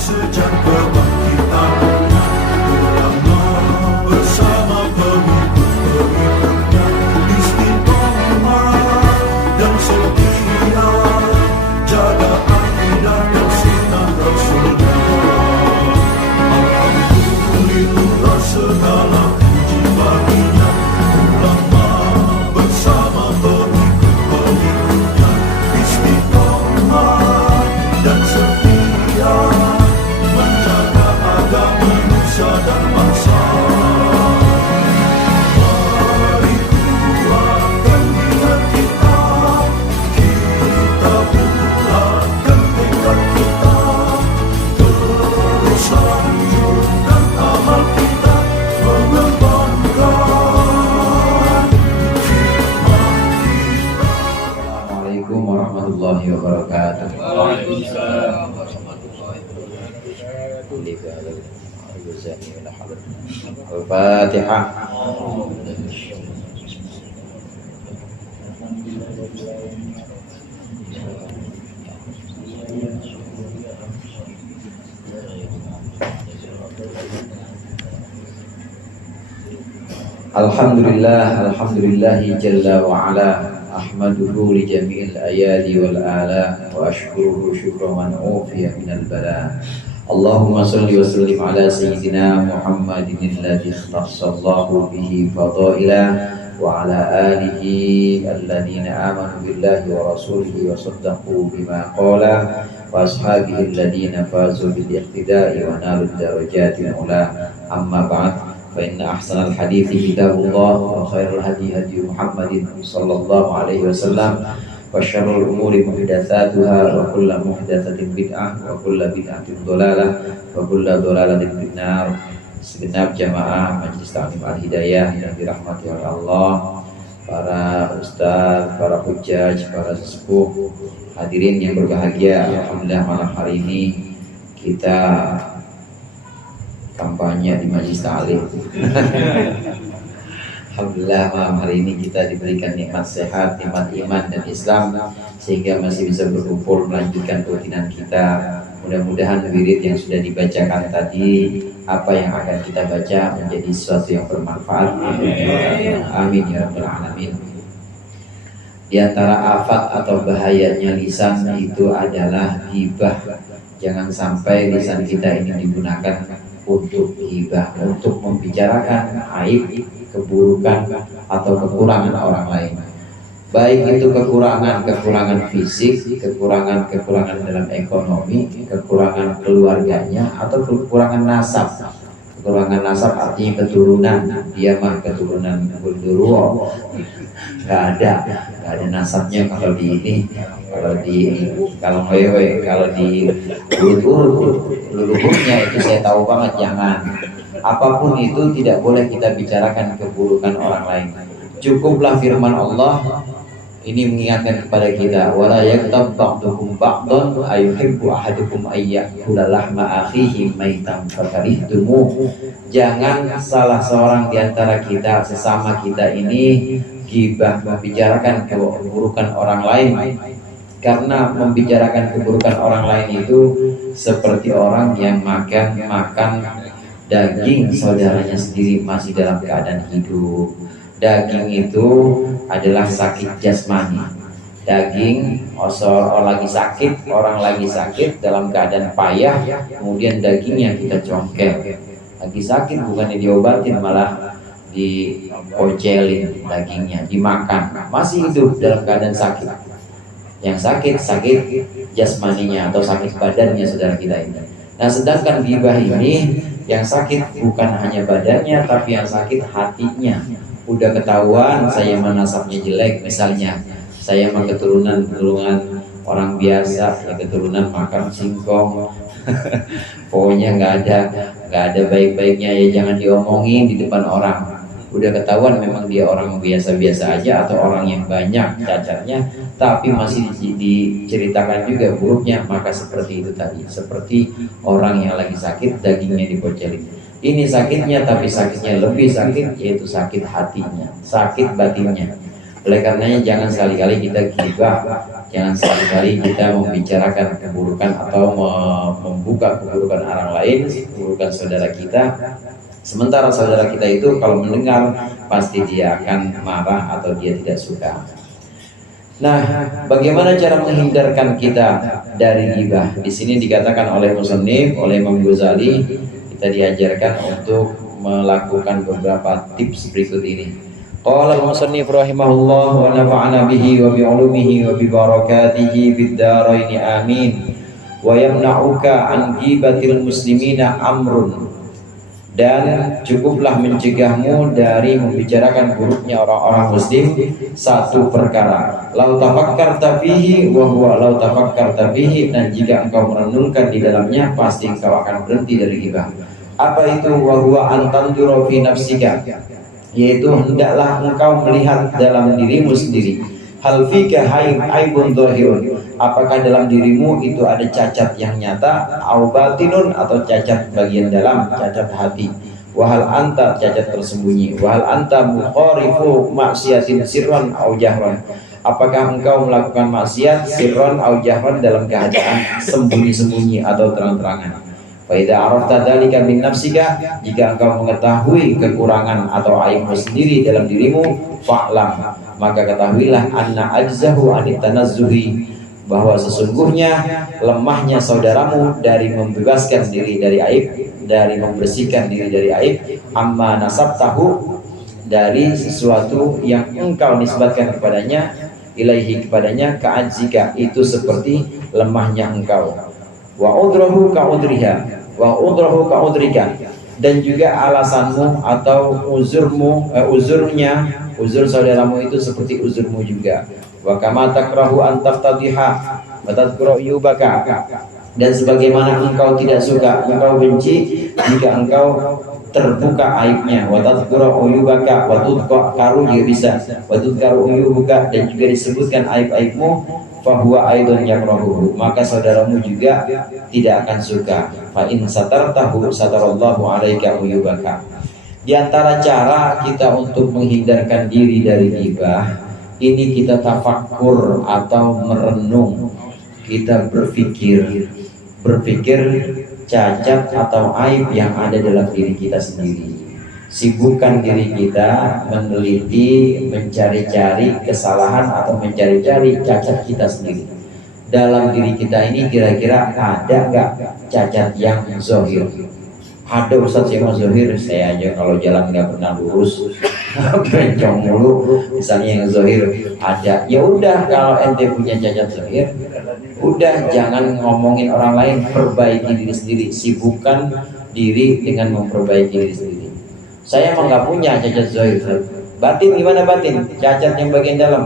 sejak kebangkitan ulama bersama pengikut-pengikutnya istiqomah dan setia jaga akidah dan sunnah Rasulullah. Alhamdulillah segala puji baginya ulama bersama pengikut-pengikutnya istiqomah dan setia menjaga agama nusa dan bangsa. Mari kuatkan niat kita, kita bulatkan tekad kita, terus lanjutkan amal kita, mengembangkan hikmah kita. Assalamualaikum warahmatullahi wabarakatuh. Waalaikumsalam. Al-Fatihah. Alhamdulillahi jalla wa ala ahmaduhu li jami'il ayadi wal ala wa ashkuruhu syukran man ufiya minal bala. Allahumma salli wa sallim ala sayyidina Muhammadin alladhi ikhtassallahu bihi fadaila wa ala alihi alladhina amanu billahi wa rasulihi wa saddaqu bima qala wa ashabihi alladhina fazu bil iqtida'i wa nalu darajatil ula. Amma ba'd, fa inna ahsanal hadithi kitabullah wa khairul hadi hadi Muhammadin sallallahu alaihi wasallam wa syarrul umuri muhdatsatuha wa kullu muhdatsatin bid'ah wa kullu bid'atin dhalalah wa kullu dhalalatin finnar. Segenap jamaah Majelis Ta'lim Al-Hidayah yang dirahmati oleh Allah, para ustaz, para hujjaj, para sesepuh, hadirin yang berbahagia. Alhamdulillah malam hari ini kita kampanye di Majelis Ta'lim. Alhamdulillah malam hari ini kita diberikan nikmat sehat, nikmat iman dan Islam, sehingga masih bisa berkumpul melanjutkan rutinan kita. Mudah-mudahan wirid yang sudah dibacakan tadi, apa yang akan kita baca menjadi sesuatu yang bermanfaat. Amin ya rabbal alamin. Di antara afat atau bahayanya lisan itu adalah ghibah. Jangan sampai lisan kita ini digunakan untuk ghibah, untuk membicarakan aib, keburukan atau kekurangan orang lain. Baik itu kekurangan fisik, kekurangan dalam ekonomi, kekurangan keluarganya, atau kekurangan nasab. Kekurangan nasab artinya keturunan. Dia mah keturunan Gundurwo, nggak ada nasabnya kalau di ini, kalau wewe, kalau di urut leluhurnya itu saya tahu banget. Jangan, apapun itu tidak boleh kita bicarakan keburukan orang lain. Cukuplah firman Allah ini mengingatkan kepada kita, wala yaktab ba'dukum ba'dan ayuhibbu ahadukum ayyakula lahma akhihi maitan fakarihtumuh. Jangan salah seorang di antara kita, sesama kita ini ghibah, membicarakan keburukan orang lain. Karena membicarakan keburukan orang lain itu seperti orang yang makan daging saudaranya sendiri masih dalam keadaan hidup. Daging itu adalah sakit jasmani. Daging orang lagi sakit dalam keadaan payah, kemudian dagingnya kita congkel. Lagi sakit bukannya diobatin, malah dikocelin dagingnya, dimakan. Masih hidup dalam keadaan sakit. Yang sakit jasmaninya atau sakit badannya saudara kita ini. Nah, sedangkan ghibah ini yang sakit bukan hanya badannya, tapi yang sakit hatinya. Udah ketahuan saya nasabnya jelek, misalnya saya mah keturunan orang biasa, ya keturunan makan singkong. Pokoknya nggak ada baik-baiknya, ya jangan diomongin di depan orang. Udah ketahuan memang dia orang biasa-biasa aja atau orang yang banyak cacatnya, tapi masih diceritakan juga buruknya, maka seperti itu tadi, seperti orang yang lagi sakit dagingnya dibocelin. Ini sakitnya, tapi sakitnya lebih sakit, yaitu sakit hatinya, sakit batinnya. Oleh karenanya jangan sekali-kali kita ghibah Jangan sekali-kali kita membicarakan keburukan atau membuka keburukan orang lain, keburukan saudara kita. Sementara saudara kita itu kalau mendengar pasti dia akan marah atau dia tidak suka. Nah, bagaimana cara menghindarkan kita dari ghibah? Di sini dikatakan oleh musannif, oleh Imam Ghazali, kita diajarkan untuk melakukan beberapa tips berikut ini. Qala al-musannif rahimahullah wa nafa'ana bihi wa bi 'ulumihi wa bi barakatihi fid dharain amin. Wa yamna'uka an ghibatil muslimina amrun. Dan cukuplah mencegahmu dari membicarakan buruknya orang-orang muslim satu perkara. Lau tafakkarta fihi wa huwa lau tafakkarta fihi, dan jika engkau merenungkan di dalamnya pasti engkau akan berhenti dari ghibah. Apa itu? Wa huwa an tandura fi nafsika, yaitu hendaklah engkau melihat dalam dirimu sendiri. Hal fika aibun dhahirun, apakah dalam dirimu itu ada cacat yang nyata, au batinun, atau cacat bagian dalam, cacat hati. Wahal anta, cacat tersembunyi. Wahal anta mukharifu maksiatin sirran au jahran, apakah engkau melakukan maksiat sirran au jahran, dalam keadaan sembunyi-sembunyi atau terang-terangan. Fa idza arafta dzalika min nafsika, jika engkau mengetahui kekurangan atau aibmu sendiri dalam dirimu, fa'lam, maka ketahuilah anna ajzahu anit tanazzuhi, bahwa sesungguhnya lemahnya saudaramu dari membebaskan diri dari aib, dari membersihkan diri dari aib, amma nasabtahu, dari sesuatu yang engkau nisbatkan kepadanya, ilaihi, kepadanya, ka'ajzika, itu seperti lemahnya engkau. Wa udrahu ka'udriha wa udrahu ka'udrika, dan juga alasanmu atau uzurmu, uzur saudaramu itu seperti uzurmu juga. Wa kama takrahu an taftadiha wa tadhkuru yubaka, dan sebagaimana engkau tidak suka, engkau benci jika engkau terbuka aibnya. Wa tadhkuru yubaka wa tudhkaru, juga bisa wa tudhkaru yubuka, dan juga disebutkan aib-aibmu. Fahuwa aidun yakrahuhu, maka saudaramu juga tidak akan suka. Fa in satartahu satarallahu alaika uyubaka. Di antara cara kita untuk menghindarkan diri dari ghibah ini, kita tafakkur atau merenung, kita berpikir cacat atau aib yang ada dalam diri kita sendiri. Sibukkan diri kita meneliti, mencari-cari kesalahan atau mencari-cari cacat kita sendiri. Dalam diri kita ini kira-kira ada nggak cacat yang zahir? Ada Ustadz yang zahir, saya aja kalau jalan nggak pernah lurus, bencong mulu. Misalnya yang zahir ada, ya udah, kalau ente punya cacat zahir, udah jangan ngomongin orang lain, perbaiki diri sendiri. Sibukkan diri dengan memperbaiki diri sendiri. Saya emang nggak punya cacat zahir. Batin gimana batin? Cacat yang bagian dalam.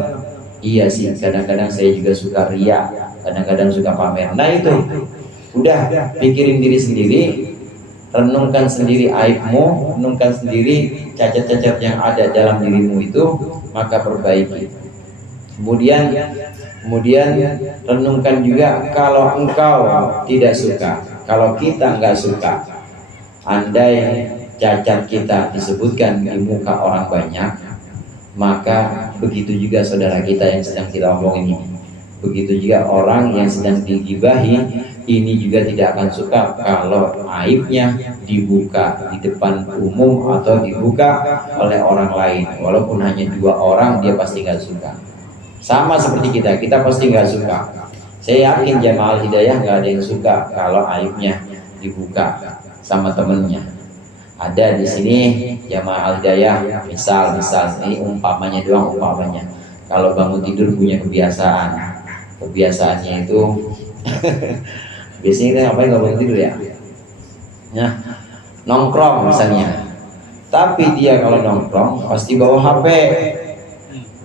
Iya sih, kadang-kadang saya juga suka ria, kadang-kadang suka pamer. Nah itu, udah pikirin diri sendiri, renungkan sendiri aibmu, renungkan sendiri cacat-cacat yang ada dalam dirimu itu, maka perbaiki. Kemudian renungkan juga kalau engkau tidak suka, kalau kita nggak suka, andai cacat kita disebutkan di muka orang banyak, maka begitu juga saudara kita yang sedang kita omongin ini. Begitu juga orang yang sedang digibahi ini juga tidak akan suka kalau aibnya dibuka di depan umum atau dibuka oleh orang lain. Walaupun hanya 2 orang, dia pasti nggak suka. Sama seperti kita pasti nggak suka. Saya yakin jamaah hidayah nggak ada yang suka kalau aibnya dibuka sama temennya. Ada di sini jamaah hidayah, misal ini umpamanya doang, umpamanya kalau bangun tidur punya kebiasaannya itu biasanya kita ngapain kalau bangun tidur ya? Nah, nongkrong misalnya. Tapi dia kalau nongkrong pasti bawa HP,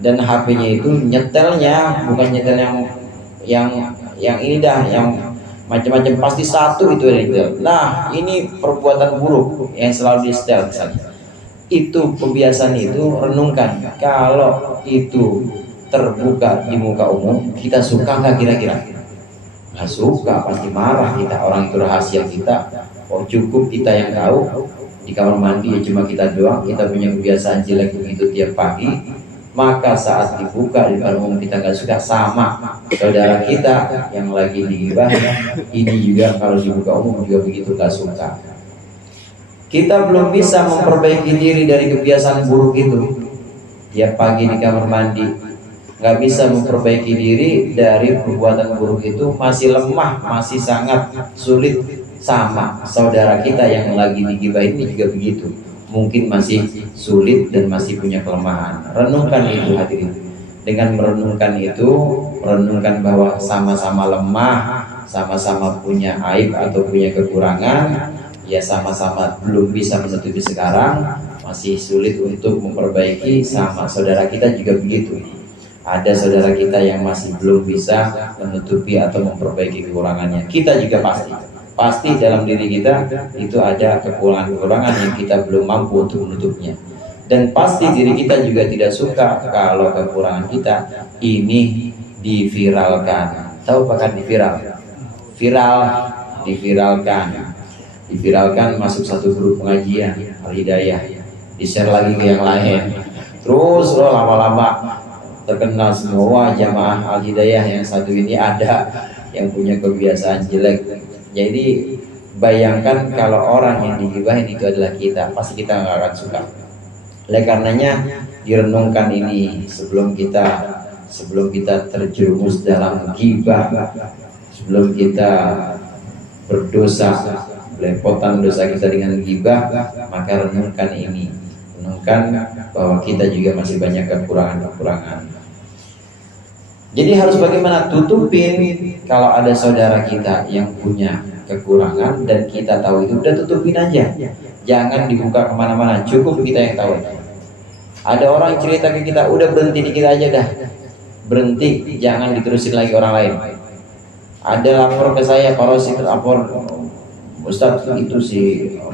dan HP-nya itu nyetelnya bukan nyetel yang ini dah, yang macam-macam, pasti satu itu yang disetel. Nah, ini perbuatan buruk yang selalu disetel misalnya. Itu kebiasaan itu, renungkan, kalau itu terbuka di muka umum, kita suka nggak kira-kira? Nggak suka, pasti marah kita. Orang itu rahasia kita, oh cukup kita yang tahu. Di kamar mandi ya cuma kita doang, kita punya kebiasaan jelek begitu tiap pagi. maka saat dibuka di depan umum kita nggak suka, sama saudara kita yang lagi digibah ini juga kalau dibuka umum juga begitu, nggak suka. Kita belum bisa memperbaiki diri dari kebiasaan buruk itu. Tiap pagi di kamar mandi nggak bisa memperbaiki diri dari perbuatan buruk itu, masih lemah, masih sangat sulit. Sama saudara kita yang lagi digibah ini juga begitu, mungkin masih sulit dan masih punya kelemahan. Renungkan itu hadirin. Dengan merenungkan itu, merenungkan bahwa sama-sama lemah, sama-sama punya aib atau punya kekurangan, ya sama-sama belum bisa menutupi sekarang, masih sulit untuk memperbaiki. Sama saudara kita juga begitu. Ada saudara kita yang masih belum bisa menutupi atau memperbaiki kekurangannya. Kita juga pasti dalam diri kita itu ada kekurangan-kekurangan yang kita belum mampu untuk menutupnya. Dan pasti diri kita juga tidak suka kalau kekurangan kita ini diviralkan. Tahu bahkan diviralkan masuk satu grup pengajian Al-Hidayah, di-share lagi ke yang lain, terus lama-lama terkenal semua jamaah Al-Hidayah yang satu ini ada yang punya kebiasaan jelek. Jadi bayangkan kalau orang yang digibahin itu adalah kita, pasti kita nggak akan suka. Oleh karenanya direnungkan ini sebelum kita terjerumus dalam gibah, sebelum kita berdosa, belepotan dosa kita dengan gibah, maka renungkan ini. Renungkan bahwa kita juga masih banyak kekurangan-kekurangan. Jadi harus bagaimana tutupin kalau ada saudara kita yang punya kekurangan dan kita tahu itu, udah tutupin aja, jangan dibuka kemana-mana, cukup kita yang tahu. Ada orang cerita ke kita, udah berhenti di kita aja dah, berhenti, jangan diterusin lagi orang lain. Ada lapor ke saya, kalau si lapor, Ustaz itu si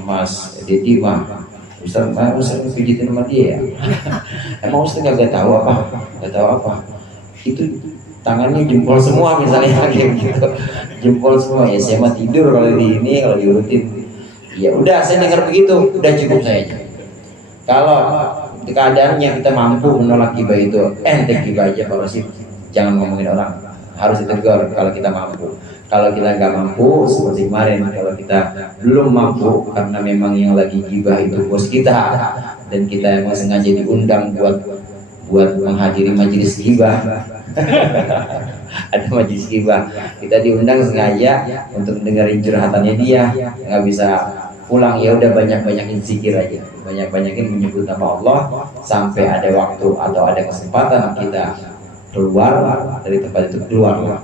Mas Dedi mah, Ustaz pijitin sama dia ya. Emang Ustaz nggak tahu apa? Itu tangannya jempol semua misalnya kayak gitu, jempol semua. Ya saya mah tidur kalau di ini, kalau diurutin. Ya udah, saya dengar begitu, udah cukup saya. Kalau keadaannya kita mampu menolak gibah itu, gibah aja. Kalau sih jangan ngomongin orang, harus ditegur kalau kita mampu. Kalau kita nggak mampu, seperti kemarin, kalau kita belum mampu karena memang yang lagi gibah itu bos kita dan kita emang sengaja diundang buat menghadiri majelis gibah. Ada majelis gibah, kita diundang sengaja untuk dengerin curhatannya dia, nggak bisa pulang, ya udah banyakin zikir aja, banyakin menyebut nama Allah sampai ada waktu atau ada kesempatan kita keluar dari tempat itu, keluar.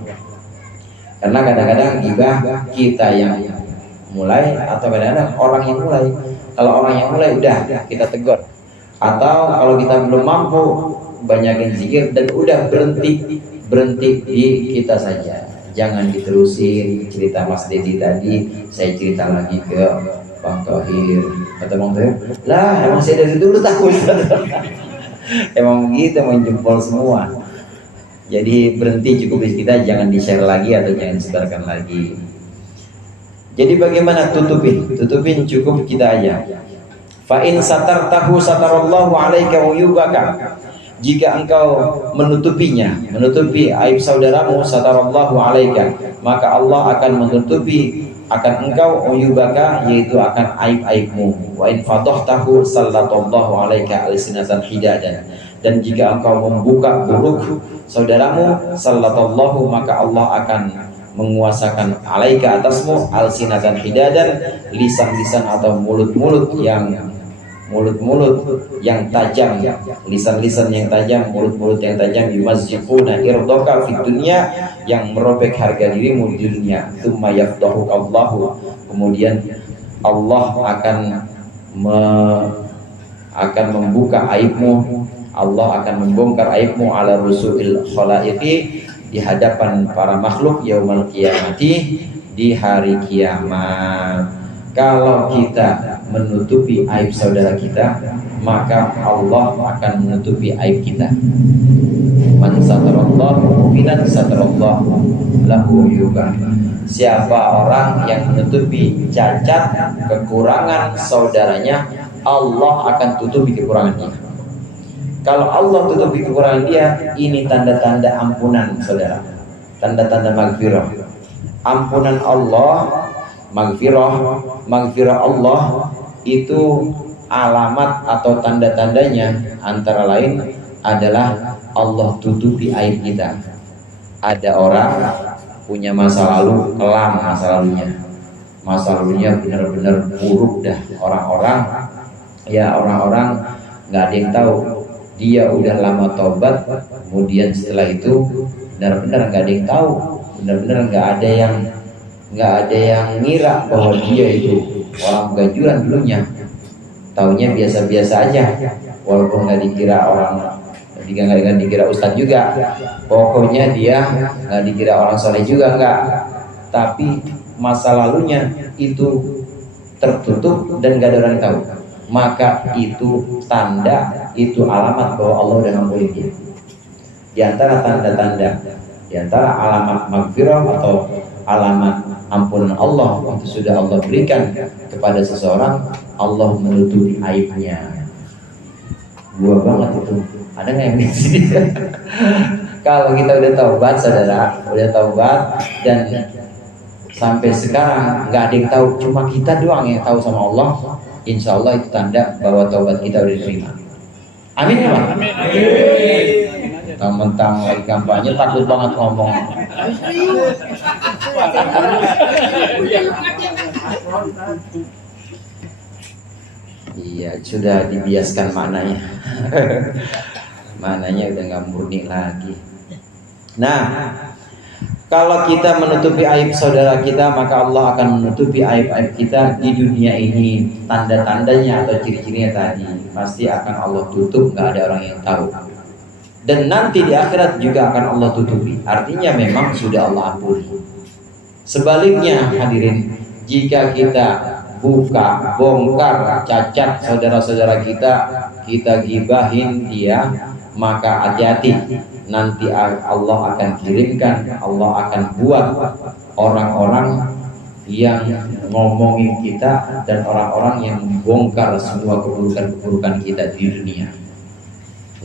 Karena kadang-kadang gibah kita yang mulai atau kadang-kadang orang yang mulai. Kalau orang yang mulai udah kita tegur, atau kalau kita belum mampu, banyakin zikir dan udah berhenti di kita saja, jangan diterusin. Cerita Mas Dedi tadi, saya cerita lagi ke Bang Tohir. Kata Bang Tohir, lah emang saya dari dulu tahu. Emang begitu, menjempol semua. Jadi berhenti cukup di kita, jangan di-share lagi atau jangan disebarkan lagi. Jadi bagaimana tutupin cukup kita aja. Fa in satartahu satarallahu alaika wa yubaka. Jika engkau menutupi aib saudaramu, satarallahu alaika, maka Allah akan menutupi akan engkau uyubaka, yaitu akan aib-aibmu. Wa in fadhtahu sallallahu alaika alsinatan hidadan. Dan jika engkau membuka buruk saudaramu, sallallahu, maka Allah akan menguasakan alaika atasmu alsinatan hidadan, lisan-lisan atau mulut-mulut yang tajam, lisan-lisan yang tajam, mulut-mulut yang tajam, yumazziquna irdaka fid dunya, yang merobek harga dirimu di dunia. Tsumma yafdahu Allahu, kemudian Allah akan membuka aibmu, Allah akan membongkar aibmu ala rusuil khalaiqi, di hadapan para makhluk yaumul qiyamati, di hari kiamat. Kalau kita menutupi aib saudara kita, maka Allah akan menutupi aib kita. Man satarallahu mu'minan satarallahu lahu uyuban. Siapa orang yang menutupi cacat, kekurangan saudaranya, Allah akan tutupi kekurangannya. Kalau Allah tutupi kekurangan dia, ini tanda-tanda ampunan, saudara. Tanda-tanda magfirah. Ampunan Allah, magfirah Allah itu alamat atau tanda-tandanya antara lain adalah Allah tutupi aib kita. Ada orang punya masa lalu kelam, masa lalunya benar-benar buruk dah. Orang-orang nggak ada yang tahu dia udah lama tobat, kemudian setelah itu benar-benar nggak ada yang tahu, benar-benar nggak ada yang ngira bahwa dia itu orang gajuran dulunya. Taunya biasa-biasa aja, walaupun nggak dikira ustadz juga. Pokoknya dia nggak dikira orang soleh juga, nggak. Tapi masa lalunya itu tertutup dan nggak ada orang yang tahu. Maka itu tanda, itu alamat bahwa Allah udah ngampuni dia. Di antara tanda-tanda, di antara alamat magfirah atau alamat ampunan Allah itu sudah Allah berikan kepada seseorang, Allah menutupi aibnya. Gua banget itu. Ada nggak yang di sini? Kalau kita udah taubat, saudara, udah taubat dan sampai sekarang nggak ada yang tahu, cuma kita doang yang tahu sama Allah. Insya Allah itu tanda bahwa taubat kita udah diterima. Amin ya Pak? Amin. Mentang-mentang lagi kampanye takut banget ngomong. Iya, sudah dibiaskan maknanya. Maknanya udah nggak murni lagi. Nah, kalau kita menutupi aib saudara kita, maka Allah akan menutupi aib-aib kita di dunia ini. Tanda-tandanya atau ciri-cirinya tadi pasti akan Allah tutup, nggak ada orang yang tahu. Dan nanti di akhirat juga akan Allah tutupi. Artinya memang sudah Allah ampuni. Sebaliknya hadirin, jika kita buka, bongkar cacat saudara-saudara kita gibahin dia, maka hati-hati. Nanti Allah akan kirimkan, Allah akan buat orang-orang yang ngomongin kita dan orang-orang yang membongkar semua keburukan-keburukan kita di dunia.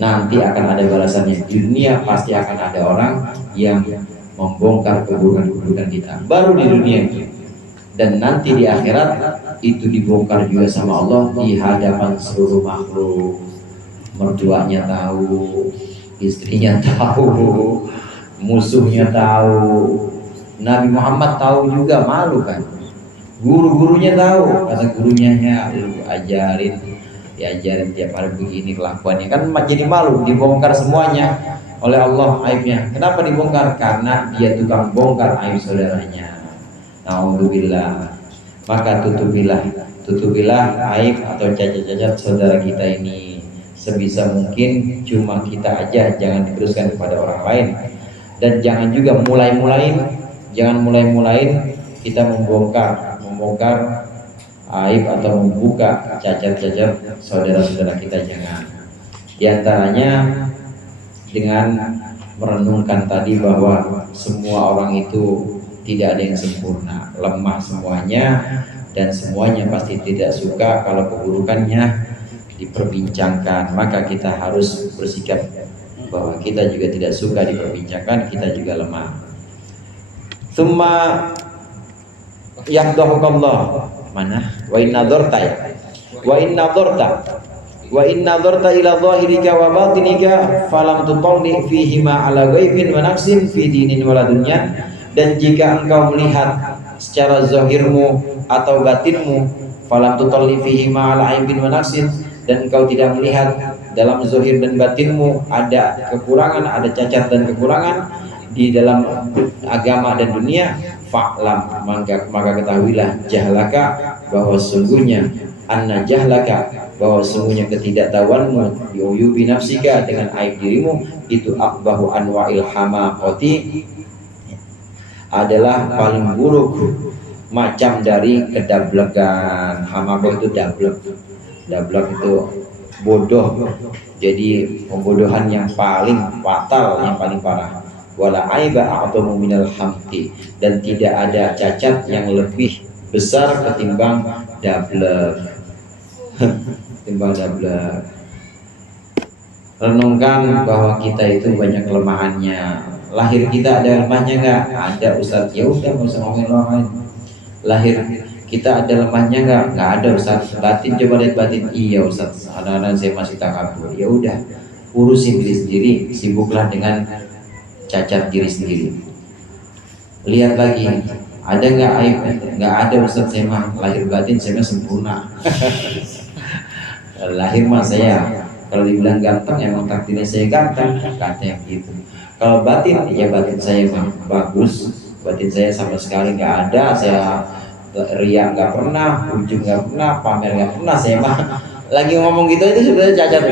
Nanti akan ada balasannya. Di dunia pasti akan ada orang yang membongkar keburukan-keburukan kita. Baru di dunia itu. Dan nanti di akhirat itu dibongkar juga sama Allah di hadapan seluruh makhluk. Mertuanya tahu, istrinya tahu, musuhnya tahu, Nabi Muhammad tahu juga, malu kan. Guru-gurunya tahu, kata gurunya lu diajarin tiap hari begini kelakuannya, kan jadi malu, dibongkar semuanya oleh Allah aibnya. Kenapa dibongkar? Karena dia tukang bongkar aib saudaranya. Nauzubillah. Maka tutupilah aib atau cacat-cacat saudara kita ini. Sebisa mungkin cuma kita aja, jangan diteruskan kepada orang lain. Dan jangan juga jangan mulai-mulain kita membongkar aib atau membuka cacat-cacat saudara-saudara kita, jangan. Di antaranya dengan merenungkan tadi bahwa semua orang itu tidak ada yang sempurna, lemah semuanya, dan semuanya pasti tidak suka kalau keburukannya diperbincangkan. Maka kita harus bersikap bahwa kita juga tidak suka diperbincangkan, kita juga lemah. Tsumma yaqdahukallah, mana? Wa in nadharta ila zahirika wa batinika falam tutalli fihi ma ala ghaibin wa naqsin fi dinin wa dunya. Dan jika engkau melihat secara zahirmu atau batinmu, falam tutalli fihi ma ala aibin wa naqsin, dan engkau tidak melihat dalam zahir dan batinmu ada kekurangan, ada cacat dan kekurangan di dalam agama dan dunia, fa'lam, maka ketahuilah jahlaka, bahwa sungguhnya anna jahlaka, bahwa sungguhnya ketidaktahuanmu biuyubi nafsika, dengan aib dirimu, itu akbahu anwa'il hamaqati, adalah paling buruk macam dari kedablegan. Hamaqah itu dablek itu bodoh, jadi pembodohan yang paling fatal, yang paling parah. Wala aiba a'dhamu minal hamti, dan tidak ada cacat yang lebih besar ketimbang dablek. Renungkan bahwa kita itu banyak kelemahannya. Lahir kita ada lemahnya nggak? Ada Ustaz. Ya udah nggak usah ngomongin orang lain. Lahir kita ada lemahnya nggak? Nggak ada Ustaz. Batin, coba lihat batin. Iya Ustaz. Anak-anak saya masih takabur. Ya udah, urusin diri sendiri. Sibuklah dengan cacat diri sendiri. Lihat lagi, ada nggak aib? Nggak ada Ustaz, saya mah lahir batin saya mah sempurna. Lahir mah saya, kalau dibilang ganteng emang takdirnya saya ganteng, katanya gitu. Kalau batin, ya batin saya mah bagus, batin saya sama sekali nggak ada. Saya riak nggak pernah, ujung nggak pernah, pamer nggak pernah. Saya mah lagi ngomong gitu itu sebenarnya cacat.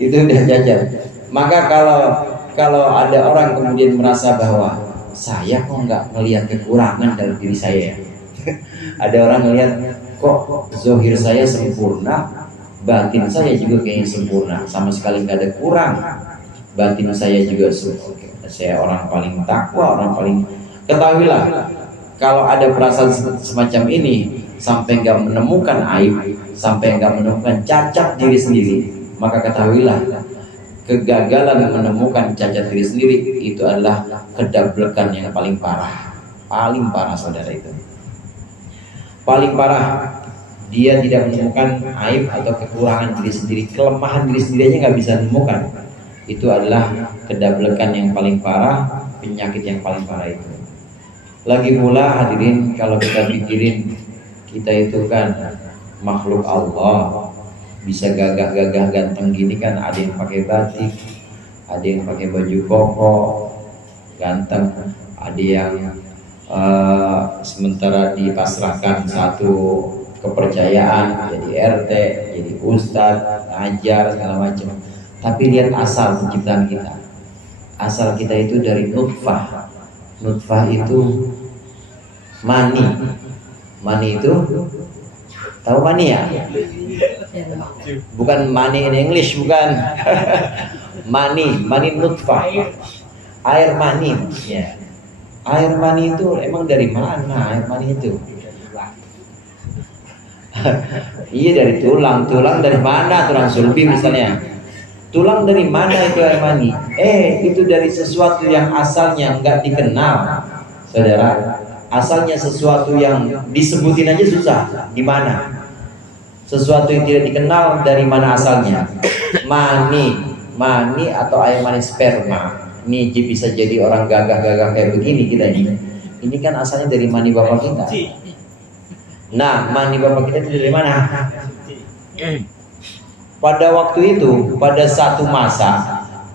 Itu udah cacat. Maka kalau ada orang kemudian merasa bahwa saya kok nggak melihat kekurangan dalam diri saya, ada orang melihat kok zohir saya sempurna, batin saya juga kayaknya sempurna, sama sekali nggak ada kurang. Batin saya juga saya orang paling takwa, orang paling. Ketahuilah, kalau ada perasaan semacam ini sampai nggak menemukan aib, sampai nggak menemukan cacat diri sendiri, maka ketahuilah kegagalan menemukan cacat diri sendiri itu adalah kedablekan yang paling parah saudara. Itu paling parah. Dia tidak menemukan aib atau kekurangan diri sendiri, kelemahan diri sendiri aja nggak bisa menemukan. Itu adalah kedablekan yang paling parah, penyakit yang paling parah itu. Lagi pula hadirin, kalau kita pikirin kita itu kan makhluk Allah, bisa gagah-gagah ganteng gini kan, ada yang pakai batik, ada yang pakai baju koko ganteng, ada yang sementara dipasrahkan satu kepercayaan jadi RT, jadi ustadz, ajar segala macam. Tapi lihat asal penciptaan kita. Asal kita itu dari nutfah. Nutfah itu mani. Mani itu tahu mani ya? Bukan money in English, bukan. Mani nutfah. Air mani, ya. Air mani itu emang dari mana air mani itu? Iya dari tulang dari mana? Tulang sulbi misalnya. Tulang dari mana itu air mani? Itu dari sesuatu yang asalnya nggak dikenal, saudara. Asalnya sesuatu yang disebutin aja susah. Di mana? Sesuatu yang tidak dikenal, dari mana asalnya? Mani atau air mani sperma. Ini bisa jadi orang gagah-gagah kayak begini kita ini. Ini kan asalnya dari mani bapak kita. Nah, mani bapak kita itu dari mana? Pada waktu itu, pada satu masa,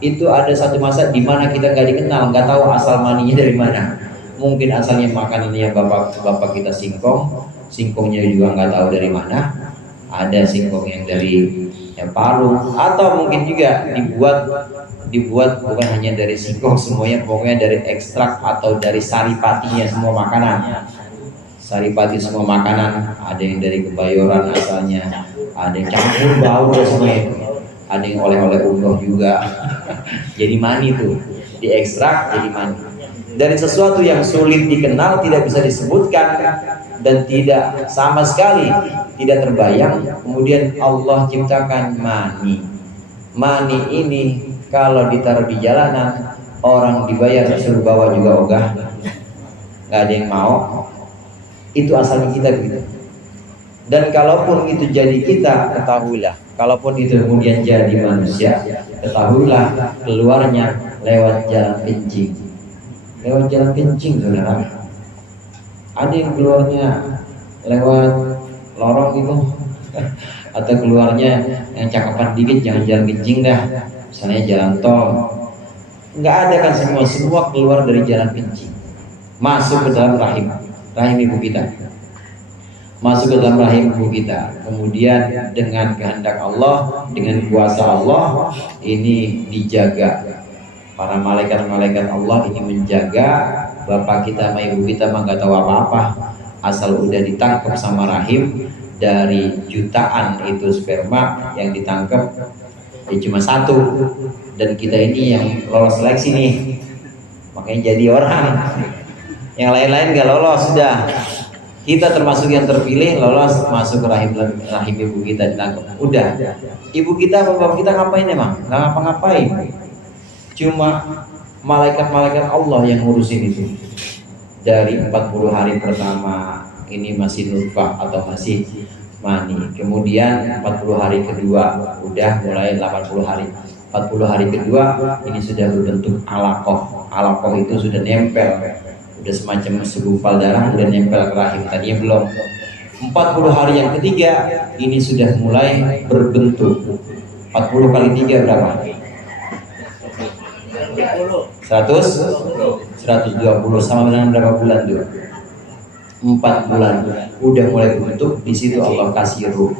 itu ada satu masa di mana kita nggak dikenal, nggak tahu asal maninya dari mana. Mungkin asalnya makanannya bapak kita singkongnya juga nggak tahu dari mana. Ada singkong yang dari Palu, atau mungkin juga dibuat bukan hanya dari singkong semuanya, pokoknya dari ekstrak atau dari saripatinya semua makanan. Saripati semua makanan, ada yang dari Kebayoran asalnya, ada yang campur bau semua itu, ada yang oleh-oleh umroh juga. Jadi mani tuh diekstrak jadi mani dari sesuatu yang sulit dikenal, tidak bisa disebutkan dan tidak sama sekali tidak terbayang. Kemudian Allah ciptakan mani. Mani ini kalau ditaruh di jalanan, orang dibayar suruh bawa juga ogah, nggak ada yang mau. Itu asalnya kita gitu. Dan kalaupun itu jadi kita, ketahuilah, kalaupun itu kemudian jadi manusia, ketahuilah keluarnya lewat jalan kencing. Lewat jalan kencing, saudara. Ada yang keluarnya lewat lorong itu, atau keluarnya yang cakapan dikit, jangan jalan kencing dah, misalnya jalan tol. Nggak ada kan, semua keluar dari jalan kencing, masuk ke dalam rahim ibu kita, masuk ke dalam rahim ibu kita. Kemudian dengan kehendak Allah, dengan kuasa Allah, ini dijaga. Para malaikat Allah ini menjaga bapak kita sama ibu kita mah nggak tahu apa-apa, asal udah ditangkap sama rahim. Dari jutaan itu sperma yang ditangkap cuma satu, dan kita ini yang lolos seleksi nih, makanya jadi orang. Yang lain-lain nggak lolos sudah. Kita termasuk yang terpilih, lolos masuk ke rahim ibu kita, ditangkap. Udah, ibu kita, bapak kita ngapain emang? Nggak ngapa-ngapain. Cuma malaikat-malaikat Allah yang ngurusin itu. Dari 40 hari pertama ini masih nutfah atau masih mani. Kemudian 40 hari kedua udah mulai 80 hari. 40 hari kedua ini sudah berbentuk alaqah. Alaqah itu sudah nempel. Udah semacam segumpal darah udah nempel ke rahim. Tadinya belum. 40 hari yang ketiga ini sudah mulai berbentuk. 40 kali 3 berapa? 120 sama dengan berapa bulan tuh? 4 bulan. Udah mulai bentuk, di situ Allah kasih ruh.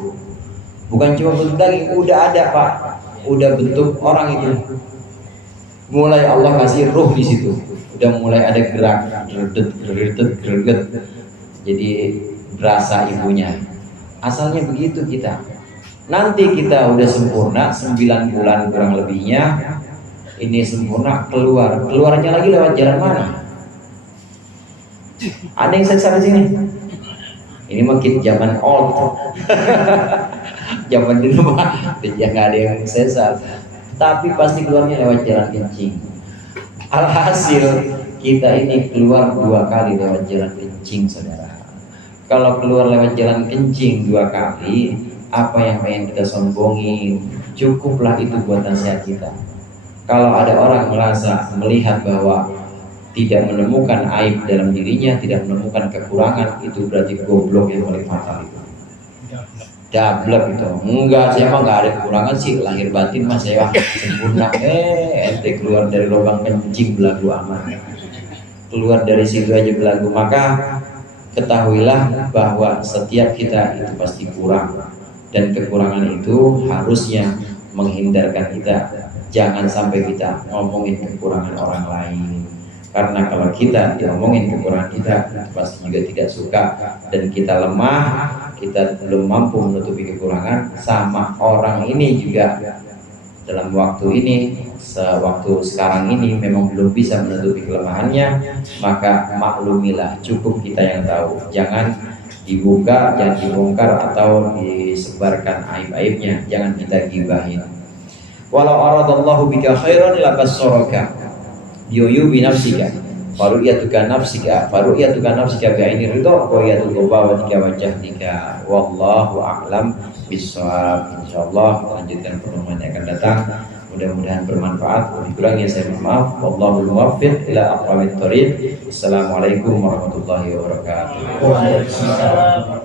Bukan cuma bentuk daging, udah ada Pak. Udah bentuk orang itu. Mulai Allah kasih ruh di situ. Udah mulai ada gerak, greget. Jadi berasa ibunya. Asalnya begitu kita. Nanti kita udah sempurna 9 bulan kurang lebihnya. Ini sempurna keluarnya lagi lewat jalan mana? Ada yang sesar di sini? Ini makin zaman old. Zaman dulu mah ya nggak ada yang sesar. Tapi pasti keluarnya lewat jalan kencing. Alhasil kita ini keluar 2 kali lewat jalan kencing, saudara. Kalau keluar lewat jalan kencing 2 kali, apa yang pengen kita sombongin? Cukuplah itu buat nasihat kita. Kalau ada orang merasa melihat bahwa tidak menemukan aib dalam dirinya, tidak menemukan kekurangan, itu berarti goblok yang paling fatal itu. Dablek itu. Enggak, saya mah nggak ada kekurangan sih, lahir batin mah saya sempurna. Ente keluar dari lubang kencing belagu aman. Keluar dari situ aja belagu. Maka ketahuilah bahwa setiap kita itu pasti kurang, dan kekurangan itu harusnya menghindarkan kita. Jangan sampai kita ngomongin kekurangan orang lain, karena kalau kita diomongin kekurangan kita pasti juga tidak suka, dan kita lemah, kita belum mampu menutupi kekurangan. Sama orang ini juga dalam waktu ini, sewaktu sekarang ini memang belum bisa menutupi kelemahannya, maka maklumilah, cukup kita yang tahu. Jangan dibuka, jangan dibongkar atau disebarkan aib-aibnya, jangan kita gibahin. Walau aradallahu bika khairan labassaraka biyubi nafsika faru'yatuka nafsika bi'aini ridha wa yatuka wa wajhika wallahu a'lam bissawab. Insyaallah lanjutkan pertemuan yang akan datang. Mudah-mudahan bermanfaat. Kurang-kurangnya saya maaf. Wallahul muwaffiq ila aqwamit thoriq. Assalamualaikum warahmatullahi wabarakatuh. Waalaikumsalam.